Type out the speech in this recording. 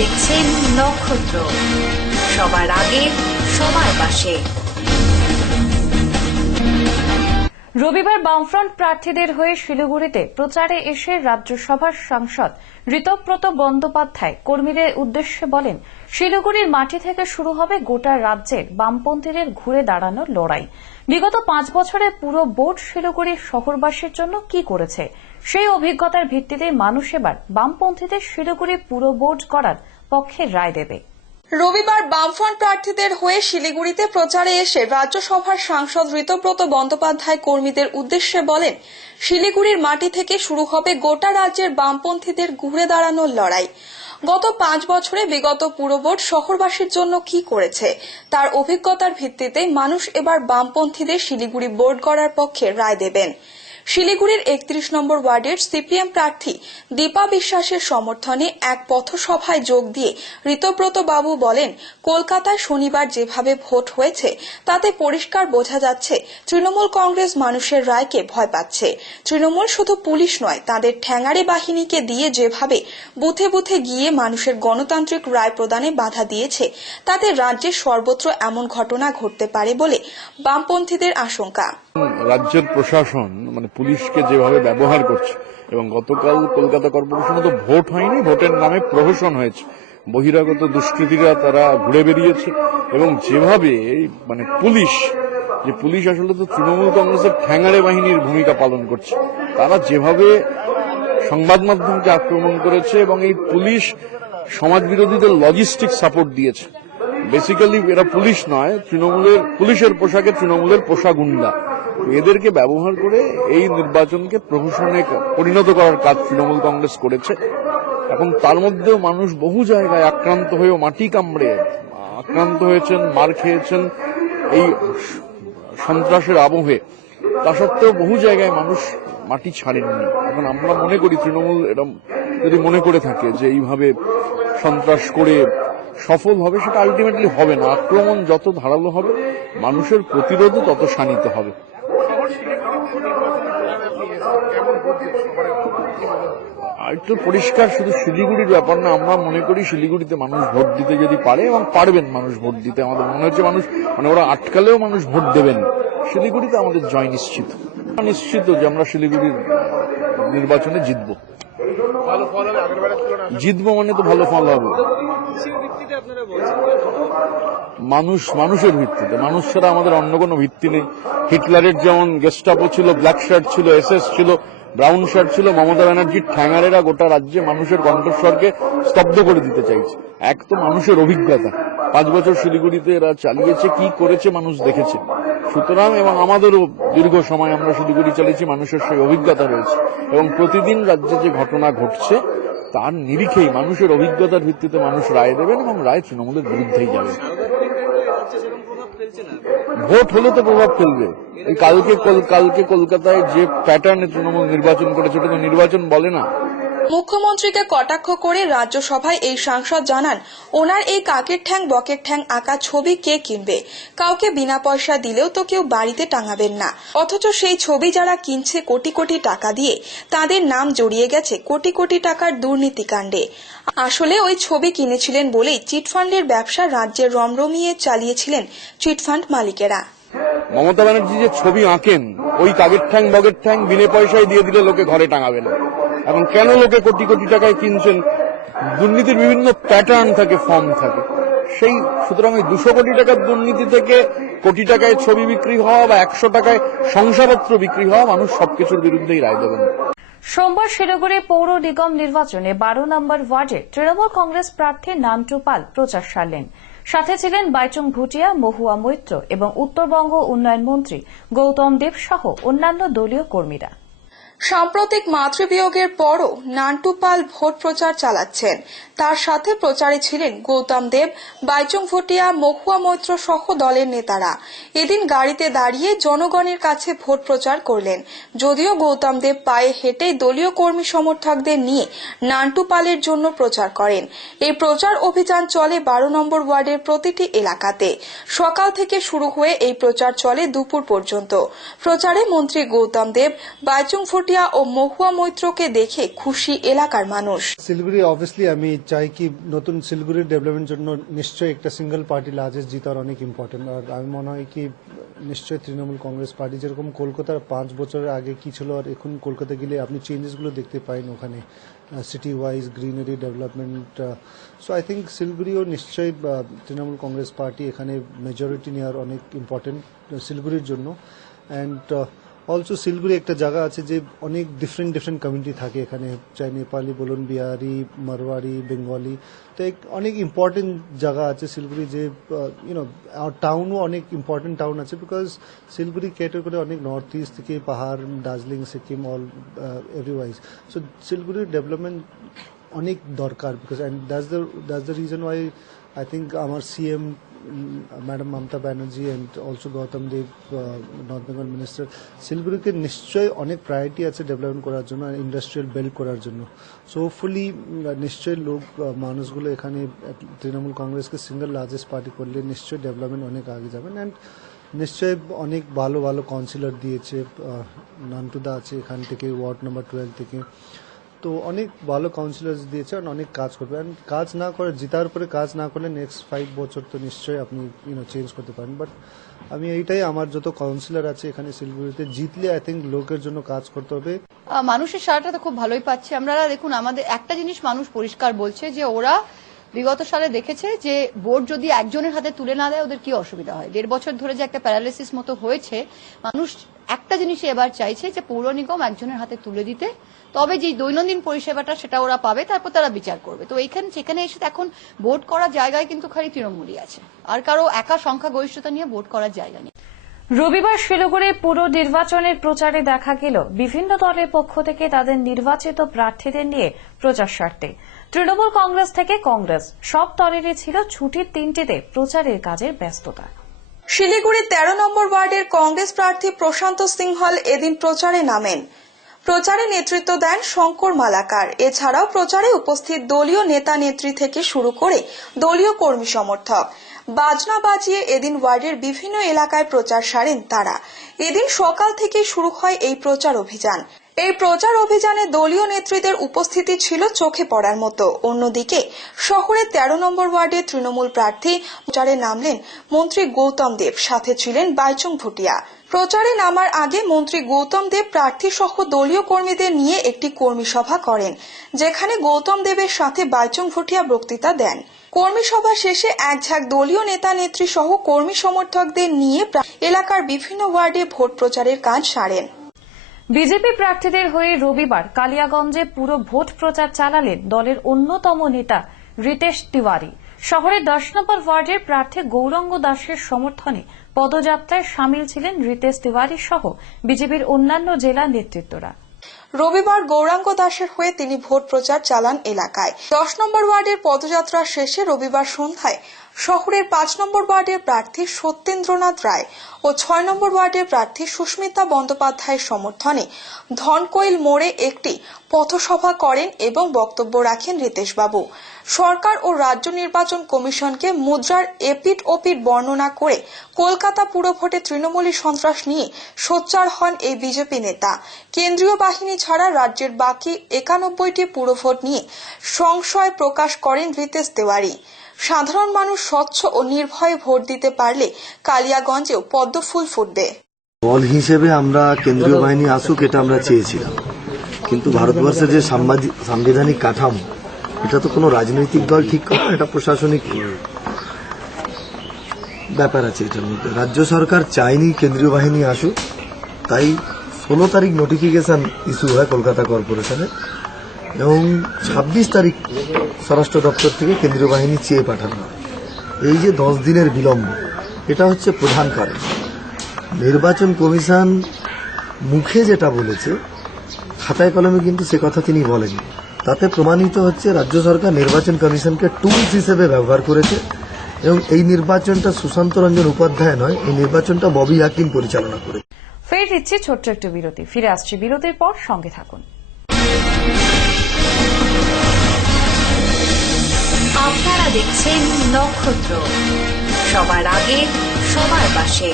দেখছেন নক্ষত্র, সবার আগে সবার পাশে। রবিবার বামফ্রন্ট প্রার্থীদের হয়ে শিলিগুড়িতে প্রচারে এসে রাজ্যসভার সাংসদ ঋতব্রত বন্দ্যোপাধ্যায় কর্মীদের উদ্দেশ্যে বলেন, শিলিগুড়ির মাটি থেকে শুরু হবে গোটা রাজ্যের বামপন্থীদের ঘুরে দাঁড়ানোর লড়াই। বিগত 5 বছরে পুরো বোর্ড শিলিগুড়ির শহরবাসীর জন্য কি করেছে, সেই অভিজ্ঞতার ভিত্তিতে মানুষ এবার বামপন্থীদের শিলিগুড়ি পুরো বোর্ড করার পক্ষে রায় দেবে। রবিবার বামফ্রন্ট প্রার্থীদের হয়ে শিলিগুড়িতে প্রচারে এসে রাজ্যসভার সাংসদ ঋতব্রত বন্দ্যোপাধ্যায় কর্মীদের উদ্দেশ্যে বলেন, শিলিগুড়ির মাটি থেকে শুরু হবে গোটা রাজ্যের বামপন্থীদের ঘুরে দাঁড়ানোর লড়াই। গত 5 বছরে বিগত পুরবোর্ড শহরবাসীর জন্য কি করেছে তার অভিজ্ঞতার ভিত্তিতে মানুষ এবার বামপন্থীদের শিলিগুড়ি বোর্ড করার পক্ষে রায় দেবেন। শিলিগুড়ির 31 নম্বর ওয়ার্ডের সিপিএম প্রার্থী দীপা বিশ্বাসের সমর্থনে এক পথসভায় যোগ দিয়ে ঋতব্রত বাবু বলেন, কলকাতায় শনিবার যেভাবে ভোট হয়েছে তাতে পরিষ্কার বোঝা যাচ্ছে তৃণমূল কংগ্রেস মানুষের রায়কে ভয় পাচ্ছে। তৃণমূল শুধু পুলিশ নয়, তাদের ঠ্যাঙাড়ে বাহিনীকে দিয়ে যেভাবে বুথে বুথে গিয়ে মানুষের গণতান্ত্রিক রায় প্রদানে বাধা দিয়েছে, তাতে রাজ্যের সর্বত্র এমন ঘটনা ঘটতে পারে বলে বামপন্থীদের আশঙ্কা। রাজ্যের প্রশাসন পুলিশকে যেভাবে ব্যবহার করছে, এবং গতকাল কলকাতা কর্পোরেশনে তো ভোট হয়নি, ভোটের নামে প্রহসন হয়েছে, বহিরাগত দুষ্কৃতীরা তারা ঘুরে বেরিয়েছে, এবং যেভাবে পুলিশ আসলে তো তৃণমূল কংগ্রেসের ঠ্যাঙাড়ে বাহিনীর ভূমিকা পালন করছে, তারা যেভাবে সংবাদ মাধ্যমকে আক্রমণ করেছে, এবং এই পুলিশ সমাজ বিরোধীদের লজিস্টিক সাপোর্ট দিয়েছে। বেসিক্যালি এরা পুলিশ নয়, পুলিশের পোশাকে তৃণমূলের পোশাক গুন্ডা। এদেরকে ব্যবহার করে এই নির্বাচনকে প্রহসনে পরিণত করার কাজ তৃণমূল কংগ্রেস করেছে। এখন তার মধ্যেও মানুষ বহু জায়গায় আক্রান্ত হয়েও মাটি কামড়ে আক্রান্ত হয়েছেন, মার খেয়েছেন এই সন্ত্রাসের আবহে। তা সত্ত্বেও বহু জায়গায় মানুষ মাটি ছাড়েননি। এখন আমরা মনে করি তৃণমূল এরকম যদি মনে করে থাকে যে এইভাবে সন্ত্রাস করে সফল হবে, সেটা আলটিমেটলি হবে না। আক্রমণ যত ধারালো হবে, মানুষের প্রতিরোধও তত শানিত হবে। একটু পরিষ্কার, শুধু শিলিগুড়ির ব্যাপার না, আমরা মনে করি শিলিগুড়িতে মানুষ ভোট দিতে যদি পারে, এবং পারবেন মানুষ ভোট দিতে, আমাদের মনে হচ্ছে মানুষ ওরা আটকালেও মানুষ ভোট দেবেন। শিলিগুড়িতে আমাদের জয় নিশ্চিত যে আমরা শিলিগুড়ির নির্বাচনে জিতবো। মানে তো ভালো ফল হবে। মানুষের ভিত্তিতে, মানুষ ছাড়া আমাদের অন্য কোনো ভিত্তি নেই। হিটলারের যেমন গেস্টাপো ছিল, ব্ল্যাক শার্ট ছিল, এসএস ছিল, ব্রাউন শার্ট ছিল, মমতা ব্যানার্জির ঠ্যাঙারেরা গোটা রাজ্যে মানুষের কণ্ঠস্বরকে স্তব্ধ করে দিতে চাইছে। এক তো মানুষের অভিজ্ঞতা, 5 বছর শিলিগুড়িতে এরা চালিয়েছে, কি করেছে মানুষ দেখেছে। সুতরাং এবং আমাদেরও দীর্ঘ সময় আমরা শিলিগুড়ি চালিয়েছি, মানুষের সেই অভিজ্ঞতা রয়েছে, এবং প্রতিদিন রাজ্যে যে ঘটনা ঘটছে তার নিরিখেই মানুষের অভিজ্ঞতার ভিত্তিতে মানুষ রায় দেবেন, এবং রায় তৃণমূলের বিরুদ্ধেই যাবে। ভোট হলে তো প্রভাব ফেলবে। এই কালকে কলকাতায় যে প্যাটার্নে তৃণমূল নির্বাচন করেছে, ওটা তো নির্বাচন বলে না। মুখ্যমন্ত্রীকে কটাক্ষ করে রাজ্যসভায় এই সাংসদ জানান, ওনার এই কাকের ঠ্যাং বকের ঠ্যাং আঁকা ছবি কে কিনবে? কাউকে বিনা পয়সা দিলেও তো কেউ বাড়িতে টাঙাবেন না, অথচ সেই ছবি যারা কিনছে কোটি কোটি টাকা দিয়ে, তাদের নাম জড়িয়ে গেছে কোটি কোটি টাকার দুর্নীতিকাণ্ডে। আসলে ওই ছবি কিনেছিলেন বলেই চিটফান্ডের ব্যবসা রাজ্যের রমরমিয়ে চালিয়েছিলেন চিটফান্ড মালিকেরা। মমতা ব্যানার্জি যে ছবি আঁকেন, ওই কাকের ঠ্যাং বকের ঠ্যাং বিনা পয়সায় দিয়ে দিলে লোকে ঘরে টাঙাবে না। এখন কেন লোকে কোটি কোটি টাকায় কিনছেন? দুর্নীতির বিভিন্ন প্যাটার্ন থাকে, ফর্ম থাকে। সুতরাং ওই 200 কোটি টাকার দুর্নীতি থেকে কোটি টাকায় ছবি বিক্রি হওয়া বা 100 টাকায় শংসাপত্র বিক্রি হওয়া, মানুষ সবকিছুর বিরুদ্ধেই রায় দেবেন। সোমবার শিলিগুড়ি পৌর নিগম নির্বাচনে 12 নম্বর ওয়ার্ডে তৃণমূল কংগ্রেস প্রার্থী নান্টু পাল প্রচার সারলেন। সাথে ছিলেন বাইচুং ভুটিয়া, মহুয়া মৈত্র এবং উত্তরবঙ্গ উন্নয়ন মন্ত্রী গৌতম দেব সহ অন্যান্য দলীয় কর্মীরা। সাম্প্রতিক মাতৃবিয়োগের পরও নান্টু পাল ভোট প্রচার চালাচ্ছেন। তার সাথে প্রচারে ছিলেন গৌতম দেব, বাইচুং ভুটিয়া, মহুয়া মৈত্র সহ দলের নেতারা। এদিন গাড়িতে দাঁড়িয়ে জনগণের কাছে ভোট প্রচার করলেন। যদিও গৌতম দেব পায়ে হেঁটেই দলীয় কর্মী সমর্থকদের নিয়ে নান্টু পালের জন্য প্রচার করেন। এই প্রচার অভিযান চলে 12 নম্বর ওয়ার্ডের প্রতিটি এলাকাতে। সকাল থেকে শুরু হয়ে এই প্রচার চলে দুপুর পর্যন্ত। প্রচারে মন্ত্রী গৌতম দেব, বাইচুং ভুটিয়া ভুটিয়া ও মহুয়া মৈত্রকে দেখে খুশি এলাকার মানুষ। শিলিগুড়ি অবভিয়াসলি আমি চাই কি নতুন শিলিগুড়ির ডেভেলপমেন্ট জন্য নিশ্চয়ই একটা সিঙ্গেল পার্টি লার্জেস্ট জিতার অনেক ইম্পর্টেন্ট। আর আমি মনে হয় কি নিশ্চয়ই তৃণমূল কংগ্রেস পার্টি যেরকম কলকাতার 5 বছরের আগে কি ছিল আর এখন কলকাতা গেলে আপনি চেঞ্জেসগুলো দেখতে পাইন ওখানে city wise greenery development. So I think শিলিগুড়িও নিশ্চয়ই তৃণমূল কংগ্রেস পার্টি এখানে মেজরিটি নেওয়ার অনেক ইম্পর্টেন্ট শিলিগুড়ির জন্য। অ্যান্ড অলসো শিলিগুড়ি একটা জায়গা আছে যে অনেক ডিফারেন্ট কমিউনিটি থাকে এখানে, চাই নেপালি বলুন, বিহারি, মারওয়াড়ি, বেঙ্গলি। তো অনেক ইম্পর্টেন্ট জায়গা আছে শিলিগুড়ি, যে আর টাউনও অনেক ইম্পর্টেন্ট টাউন আছে, বিকজ শিলিগুড়ি ক্যাটার করে অনেক নর্থ ইস্ট থেকে পাহাড়, Darjeeling, Sikkim, all everywise. So শিলিগুড়ির ডেভেলপমেন্ট অনেক দরকার, because and that's the reason why I think আমার CM madam Mamata Banerjee and also Gautam Deb, north Bengal minister, শিলিগুড়িকে নিশ্চয়ই অনেক প্রায়োরিটি আছে ডেভেলপমেন্ট করার জন্য, ইন্ডাস্ট্রিয়াল বেল্ট করার জন্য। সো হোপফুলি নিশ্চয়ই মানুষগুলো এখানে তৃণমূল কংগ্রেসকে সিঙ্গল লার্জেস্ট পার্টি করলে নিশ্চয়ই ডেভেলপমেন্ট অনেক আগে যাবেন। অ্যান্ড নিশ্চয়ই অনেক ভালো ভালো কাউন্সিলর দিয়েছে, নান্টুদা আছে এখান থেকে ওয়ার্ড নাম্বার 12 থেকে, তো অনেক ভালো কাউন্সিলার্স দিয়েছে আর অনেক কাজ করবে। অ্যান্ড কাজ না করে, জিতার পরে কাজ না করলে নেক্সট 5 বছর তো নিশ্চয়ই আপনি চেঞ্জ করতে পারেন। বাট আমি এইটাই, আমার যত কাউন্সিলর আছে এখানে শিলিগুড়িতে, জিতলে আই থিঙ্ক লোকের জন্য কাজ করতে হবে। মানুষের সারাটা তো খুব ভালোই পাচ্ছে। আমরা দেখুন, আমাদের একটা জিনিস মানুষ পরিষ্কার বলছে যে ওরা বিগত সালে দেখেছে যে ভোট যদি একজনের হাতে তুলে না দেয় ওদের কি অসুবিধা হয়। 1.5 বছর ধরে যে একটা প্যারালাইসিস মতো হয়েছে, মানুষ একটা জিনিসই এবার চাইছে যে পৌর নিগম একজনের হাতে তুলে দিতে, তবে যে দৈনন্দিন পরিষেবাটা সেটা ওরা পাবে, তারপর তারা বিচার করবে। তো সেখানে এসে এখন ভোট করার জায়গায় কিন্তু খালি তৃণমূলই আছে, আর কারো একা সংখ্যাগরিষ্ঠতা নিয়ে ভোট করার জায়গা নেই। রবিবার শিলিগুড়ি পুর নির্বাচনের প্রচারে দেখা গেল বিভিন্ন দলের পক্ষ থেকে তাদের নির্বাচিত প্রার্থীদের নিয়ে প্রচার সারতে। তৃণমূল কংগ্রেস থেকে কংগ্রেস, সব দলেরই ছিল ছুটির দিনটিতে প্রচারের কাজের ব্যস্ততা। শিলিগুড়ির 13 নম্বর ওয়ার্ডের কংগ্রেস প্রার্থী প্রশান্ত সিংহল এদিন প্রচারে নামেন। প্রচারে নেতৃত্ব দেন শঙ্কর মালাকার। এছাড়াও প্রচারে উপস্থিত দলীয় নেতা নেত্রী থেকে শুরু করে দলীয় কর্মী সমর্থক বাজনা বাজিয়ে এদিন ওয়ার্ডের বিভিন্ন এলাকায় প্রচার সারেন তারা। এদিন সকাল থেকে শুরু হয় এই প্রচার অভিযান। এই প্রচার অভিযানে দলীয় নেত্রীদের উপস্থিতি ছিল চোখে পড়ার মতো। অন্যদিকে শহরের 13 নম্বর ওয়ার্ডের তৃণমূল প্রার্থী প্রচারে নামলেন মন্ত্রী গৌতম দেব, সাথে ছিলেন বাইচুং ভুটিয়া। প্রচারে নামার আগে মন্ত্রী গৌতম দেব প্রার্থী সহ দলীয় কর্মীদের নিয়ে একটি কর্মী সভা করেন, যেখানে গৌতম দেবের সাথে বাইচুং ভুটিয়া বক্তৃতা দেন। কর্মী সভা শেষে এক ঝাঁক দলীয় নেতা নেত্রী সহ কর্মী সমর্থকদের নিয়ে এলাকার বিভিন্ন ওয়ার্ডে ভোট প্রচারের কাজ সারেন। বিজেপি প্রার্থীদের হয়ে রবিবার কালিয়াগঞ্জে পুরো ভোট প্রচার চালালেন দলের অন্যতম নেতা রিতেশ তিওয়ারি। শহরের 10 নম্বর ওয়ার্ডের প্রার্থী গৌরাঙ্গ দাসের সমর্থনে পদযাত্রায় সামিল ছিলেন রিতেশ তিওয়ারি সহ বিজেপির অন্যান্য জেলা নেতৃত্বরা। রবিবার গৌরাঙ্গ দাসের হয়ে তিনি ভোট প্রচার চালান এলাকায়। 10 নম্বর ওয়ার্ডের পদযাত্রা শেষে রবিবার সন্ধ্যায় শহরের 5 নম্বর ওয়ার্ডের প্রার্থী সত্যেন্দ্রনাথ রায় ও 6 নম্বর ওয়ার্ডের প্রার্থী সুস্মিতা বন্দ্যোপাধ্যায়ের সমর্থনে ধনকৈল মোড়ে একটি পথসভা করেন এবং বক্তব্য রাখেন রিতেশবাবু। সরকার ও রাজ্য নির্বাচন কমিশনকে মুদ্রার এপিট ওপিট বর্ণনা করে কলকাতা পুরভোটে তৃণমূলী সন্ত্রাস নিয়ে সোচ্চার হন এই বিজেপি নেতা। কেন্দ্রীয় বাহিনী ছাড়া রাজ্যের বাকি 91টি পুরভোট নিয়ে সংশয় প্রকাশ করেন রিতেশ তিওয়ারি। সাধারণ মানুষ স্বচ্ছ ও নির্ভয়ে ভোট দিতে পারলে কালিয়াগঞ্জেও পদ্ম ফুল ফুটবে। দল হিসেবে আমরা কেন্দ্রীয় বাহিনী আসুক এটা আমরা চেয়েছিলাম, কিন্তু ভারতবর্ষের যে সাংবিধানিক কাঠামো, এটা তো কোনো রাজনৈতিক দল ঠিক করে, এটা প্রশাসনিক ব্যাপার আছে এটার মধ্যে। রাজ্য সরকার চায়নি কেন্দ্রীয় বাহিনী আসুক, তাই 16 তারিখ নোটিফিকেশন ইস্যু হয় কলকাতা কর্পোরেশনে এবং 26 তারিখ স্বরাষ্ট্র দপ্তর থেকে কেন্দ্রীয় বাহিনী চেয়ে পাঠানো হয়। এই যে 10 দিনের বিলম্ব, এটা হচ্ছে প্রধান কারণ। নির্বাচন কমিশন মুখে যেটা বলেছে, খাতায় কলমে কিন্তু সে কথা তিনি বলেননি। তাতে প্রমাণিত হচ্ছে রাজ্য সরকার নির্বাচন কমিশনকে টুলস হিসেবে ব্যবহার করেছে এবং এই নির্বাচনটা সুশান্ত রঞ্জন উপাধ্যায় নয়, এই নির্বাচনটা ববি হাকিম পরিচালনা করে। ফের দিচ্ছি ছোট্ট একটু বিরতি, ফিরে আসছি বিরতির পর, সঙ্গে থাকুন। আপনারা দেখছেন নক্ষত্র, সবার আগে সবার পাশে।